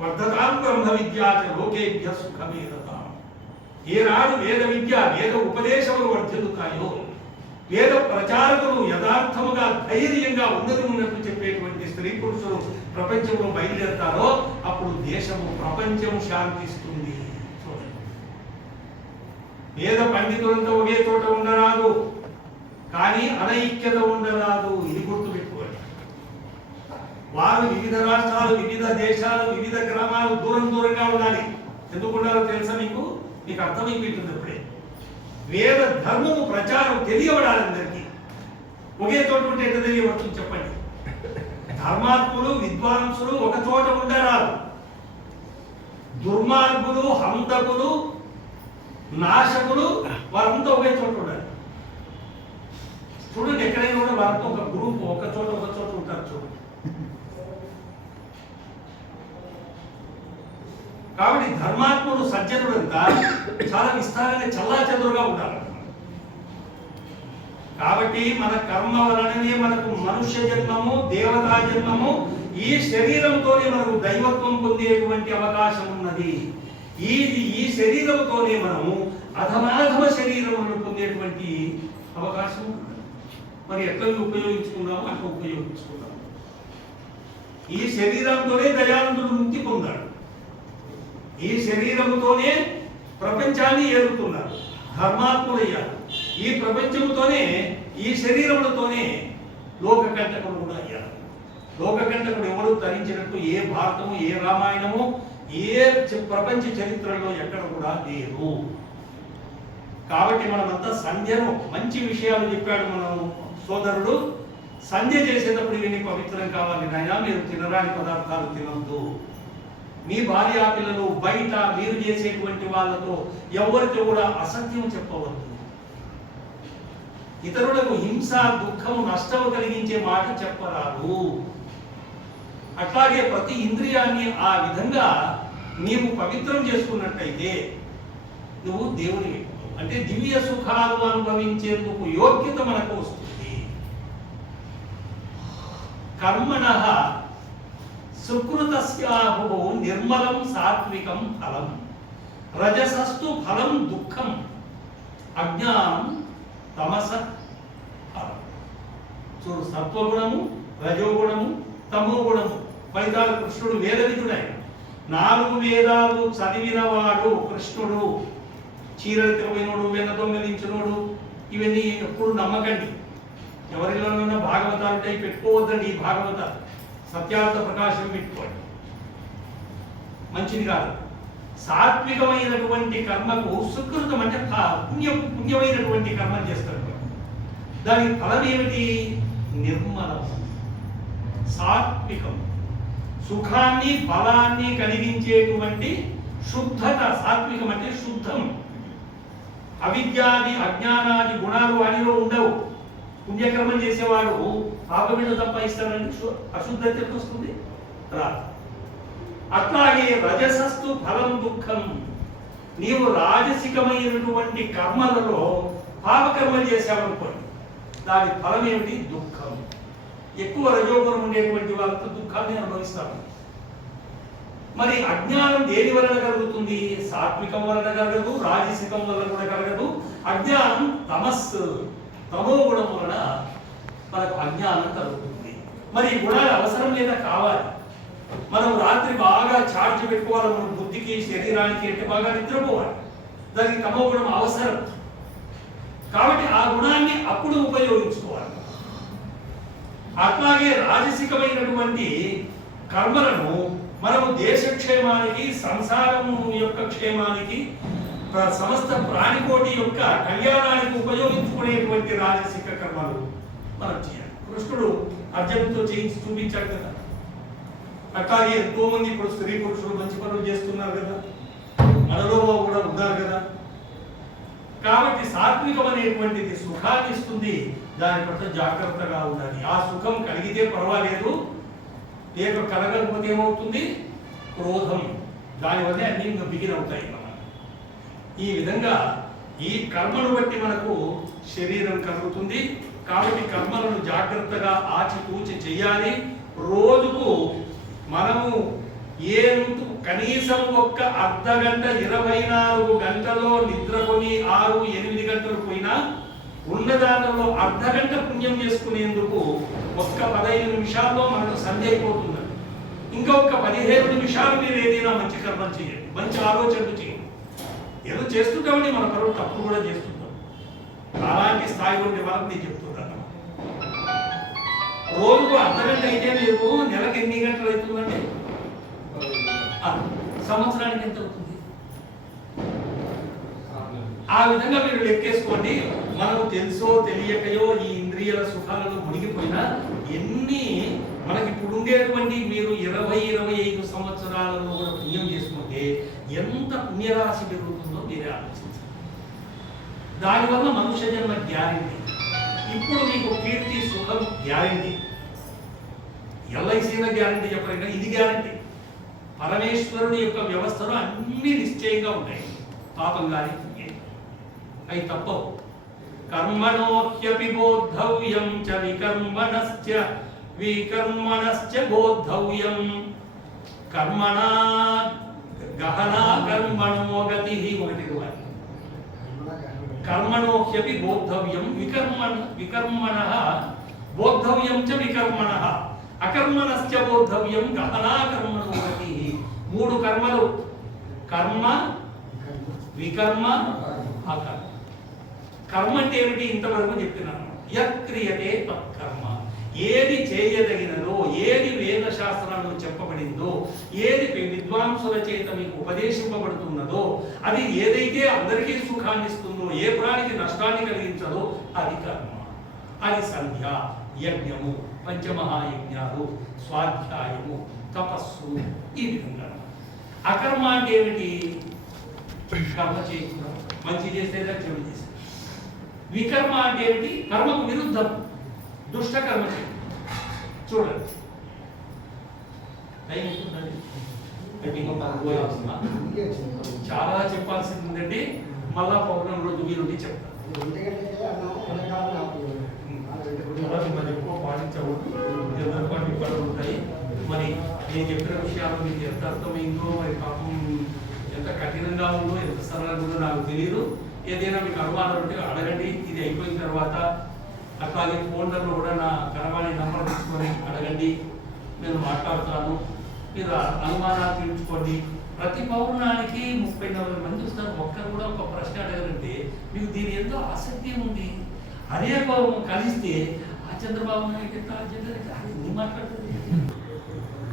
వర్ధతాం బ్రహ్మ విద్యా చ లోకేభ్య సుఖమేదతాం. ఏ నాడు వేద విద్య వేద ఉపదేశములు వర్ధిల్లుతాయో, వేద ప్రచారకులు యథార్థముగా ధైర్యంగా ఉన్నట్టు చెప్పేటువంటి స్త్రీ పురుషులు ప్రపంచంలో బయలుదేరతారో అప్పుడు దేశము ప్రపంచము శాంతిస్తుంది. చూడండి, వేద పండితులంతా ఒకే చోట ఉండరాదు, కానీ అనైక్యత ఉండరాదు. ఇది గుర్తుపెట్టుకోండి. వారు వివిధ రాష్ట్రాలు, వివిధ దేశాలు, వివిధ గ్రామాలు దూరంగా ఉండాలి. ఎందుకు ఉండాలో తెలుసా మీకు అర్థమైపోతుంది. అప్పుడే వేద ధర్మము ప్రచారం తెలియబడాలి అందరికీ. ఒకే చోట ఉంటే ఎంత తెలియవచ్చు చెప్పండి. ధర్మాత్ములు విద్వాంసులు ఒక చోట ఉండరాదు. దుర్మార్గులు, హంతకులు, నాశకులు వారంతా ఒకే చోట ఉండాలి. చూడండి, ఎక్కడైనా కూడా వారితో ఒక గ్రూప్ ఒక చోట ఉంటారు. చూడండి, కాబట్టి ధర్మాత్ముడు సజ్జనుడంతా చాలా విస్తారంగా చల్లాచెదురుగా ఉండాలి. కాబట్టి మన కర్మ వలననే మనకు మనుష్య జన్మము, దేవతా జన్మము, ఈ శరీరంతోనే మనకు దైవత్వం పొందేటువంటి అవకాశం ఉన్నది. ఈ శరీరంతోనే మనము అధమాధమ శరీరములను పొందేటువంటి అవకాశం ఉన్నది. మరి ఎట్లా ఉపయోగించుకున్నాము అట్లా ఉపయోగించుకున్నాము. ఈ శరీరంతోనే దయానందుడు ముక్తి పొందాడు. ఈ శరీరముతోనే ప్రపంచాన్ని ఏలుతున్నారు, ధర్మాత్ముడయ్యారు. ఈ ప్రపంచముతోనే, ఈ శరీరములతోనే లోకకంటకుడు కూడా అయ్యారు. లోకకంటకుడు ఎవరు ధరించినట్టు ఏ భారతము, ఏ రామాయణము, ఏ ప్రపంచ చరిత్రలో ఎక్కడ కూడా లేదు. కాబట్టి మనమంతా సంధ్యను మంచి విషయాలు చెప్పాడు మన సోదరుడు. సంధ్య చేసేటప్పుడు ఇవన్నీ పవిత్రం కావాలి నాయనా, మీరు తినరాని పదార్థాలు తినద్దు. మీ భార్యా పిల్లలు బయట మీరు చేసేటువంటి వాళ్ళతో ఎవరితో కూడా అసత్యం చెప్పవద్దు. ఇతరులకు హింస, దుఃఖము, నష్టము కలిగించే మాట చెప్పరాదు. అట్లాగే ప్రతి ఇంద్రియాన్ని ఆ విధంగా నీవు పవిత్రం చేసుకున్నట్టయితే నువ్వు దేవుని అంటే దివ్య సుఖాలు అనుభవించేందుకు యోగ్యత మనకు వస్తుంది. కర్మణః సుకృతస్యాహు నిర్మలం సాత్వికం ఫలం, రజసస్తు ఫలం దుఃఖం, అజ్ఞానం తమస ఫలం. చూడు, సత్వగుణము, రజోగుణము, తమోగుణము ఫలితాలు. కృష్ణుడు వేద విధుడైన 4 వేదాలు చదివినవాడు కృష్ణుడు. చీరలు తిరగైనోడు, వెన్న దొంగలించినోడు, ఇవన్నీ ఎప్పుడు నమ్మకండి. ఎవరిలోనైనా భాగవతాలు ఉంటాయి, పెట్టుకోవద్దండి. ఈ భాగవత సత్యార్థ ప్రకాశం పెట్టుకోండి, మంచిది కాదు. సాత్వికమైనటువంటి కర్మకు సుకృతం అంటే పుణ్యమైనటువంటి కర్మ చేస్తాడు. దానికి ఫలం ఏమిటి? నిర్మలం, సాత్వికం, సుఖాన్ని బలాన్ని కలిగించేటువంటి శుద్ధత. సాత్వికం అంటే శుద్ధం. అవిద్యాది అజ్ఞానాది గుణాలు వాడిలో ఉండవు. పుణ్యకర్మం చేసేవాడు పాపమిళ్ళు సంపాదిస్తాడంటే అశుద్ధత వస్తుంది రాదు. అట్లాగే రజసస్తు ఫలం దుఃఖం. నీవు రాజసికమైనటువంటి కర్మలలో పాపకర్మలు చేశావనుకోండి, దాని ఫలం ఏమిటి? దుఃఖం. ఎక్కువ రజోగుణం ఉండేటువంటి వాళ్ళతో దుఃఖాన్ని అనుభవిస్తాము. మరి అజ్ఞానం దేని వలన కలుగుతుంది? సాత్వికం వలన కలగదు, రాజసికం వలన కూడా కలగదు. అజ్ఞానం తమో గుణం వలన మనకు అజ్ఞానం కలుగుతుంది. మరి ఈ గుణాలు అవసరం లేదా? కావాలి. మనం రాత్రి బాగా ఛార్జ్ పెట్టుకోవాలి. మన బుద్ధికి, శరీరానికి అంటే బాగా నిద్రపోవాలి. దానికి తమో గుణం అవసరం. కాబట్టి ఆ గుణాన్ని అప్పుడు ఉపయోగించుకోవాలి. అట్లాగే రాజసికమైనటువంటి కర్మలను మనము దేశక్షేమానికి, సంసారం యొక్క క్షేమానికి, సమస్త ప్రాణికోటి యొక్క కళ్యాణానికి ఉపయోగించుకునేటువంటి రాజసిక కర్మలు మనం చేయాలి. కృష్ణుడు అర్జునుడితో చేయించి చూపించాడు కదా. అట్లాగే ఎంతో మంది ఇప్పుడు స్త్రీ పురుషులు మంచి పనులు చేస్తున్నారు కదా, మనలో కూడా ఉన్నారు కదా. కాబట్టి సాత్వికం అనేటువంటిది సుఖాన్ని ఇస్తుంది. దాని పట్ల జాగ్రత్తగా ఉండాలి. ఆ సుఖం కలిగితే పర్వాలేదు, లేక కలగకపోతే ఏమవుతుంది? క్రోధం. దానివల్లే అన్ని బిగిన్ అవుతాయి. ఈ విధంగా ఈ కర్మను బట్టి మనకు శరీరం కలుగుతుంది. కాబట్టి కర్మలను జాగ్రత్తగా ఆచితూచి చెయ్యాలి. రోజుకు మనము కనీసం ఒక్క అర్ధ గంట 24 గంటల్లో నిద్రకొని 6-8 గంటలు పోయినా ఉన్న దానిలో అర్ధ గంట పుణ్యం చేసుకునేందుకు ఒక్క 15 నిమిషాల్లో మనకు సంధ్య అయిపోతుంది. ఇంకా ఒక్క 15 నిమిషాలు మీరు ఏదైనా మంచి కర్మలు చేయండి, మంచి ఆలోచనలు చేయండి. ఏదో చేస్తుంటామని మన పరువు తప్పు కూడా చేస్తుంటాం. అలాంటి స్థాయి ఉండే వాళ్ళకి నేను చెప్తున్నాను, రోజుకు అర్ధ గంట అయితే లేదు, నెలకు ఎన్ని గంటలు అవుతుందండి? సంవత్సరానికి ఎంత అవుతుంది? ఆ విధంగా మీరు లెక్కేసుకోండి. మనకు తెలుసో తెలియకయో ఈ ఇంద్రియాల సుఖాలలో మునిగిపోయినా ఎన్ని మనకి ఇప్పుడు ఉండేటువంటి మీరు 20-25 సంవత్సరాలలో కూడా పుణ్యం చేసుకుంటే ఎంత పుణ్యరాశి పెరుగుతుందో మీరే ఆలోచించాలి. దానివల్ల మనుష్య జన్మ గ్యారెంటీ. ఇప్పుడు మీకు కీర్తి సుఖం గ్యారెంటీ. ఎల్ఐసీల గ్యారెంటీ చెప్పలేక ఇది గ్యారెంటీ. పరమేశ్వరుని యొక్క వ్యవస్థలో అన్ని నిశ్చయంగా ఉంటాయి. పాపం కానీ అవి తప్పవు. కర్మణోహ్యపి బోద్ధవ్యం చ వికర్మణశ్చ బోద్ధవ్యం కర్మణా గహనా కర్మణో గతి. ఒకటి కర్మణోహ్యపి బోద్ధవ్యం వికర్మణః బోద్ధవ్యం చ వికర్మణః అకర్మణశ్చ బోద్ధవ్యం గహనా కర్మణో గతి. 3 కర్మలు: కర్మ, వికర్మ, అకర్మ. కర్మ అంటే ఏమిటి? ఇంతవరకు చెప్పినాను. యక్రియతే తత్కర్మ. ఏది చేయదగినదో, ఏది వేద శాస్త్రాల్లో చెప్పబడిందో, ఏది విద్వాంసుల చేత మీకు ఉపదేశింపబడుతున్నదో, అది ఏదైతే అందరికీ సుఖాన్ని ఇస్తుందో, ఏ ప్రాణికి నష్టాన్ని కలిగించదో అది కర్మ. అది సంధ్య, యజ్ఞము, పంచమహాయజ్ఞాలు, స్వాధ్యాయము, తపస్సు, ఈ విధంగా. అకర్మ అంటే ఏమిటి? కర్మ చేయకుండా, మంచి చేసేదా చెడు చేసేది. వికర్మ అంటే ఏమిటి? కర్మకు విరుద్ధం, దుష్ట కర్మ చేయండి. చూడండి, చాలా చెప్పాల్సింది ఉందండి. మళ్ళా పౌర్ణమి రోజు మీరుండి చెప్తాను. మరి ఎక్కువ పాటించకూడదు, ఎవరిపాటు ఇబ్బందులు ఉంటాయి. మరి నేను చెప్పిన విషయాలు మీకు ఎంత అర్థమైందో, మరి పాపం ఎంత కఠినంగా ఉందో, ఎంత సరళంగా ఉందో నాకు తెలియదు. ఏదైనా మీకు అనుమానాలు ఉంటే అడగండి. ఇది అయిపోయిన తర్వాత అట్లాగే ఫోన్లలో కూడా నా కరవాణి నంబర్ తీసుకొని అడగండి, నేను మాట్లాడతాను. మీరు అనుమానాలు తీర్చుకోండి. ప్రతి పౌర్ణానికి 30-40 మంది వస్తారు. ఒక్కరు కూడా ఒక ప్రశ్న అడగాలంటే మీకు దీని ఎంతో ఆసక్తి ఉంది. అదే కలిస్తే ఆ చంద్రబాబు నాయుడు ఎట్లా మాట్లాడుతుంది.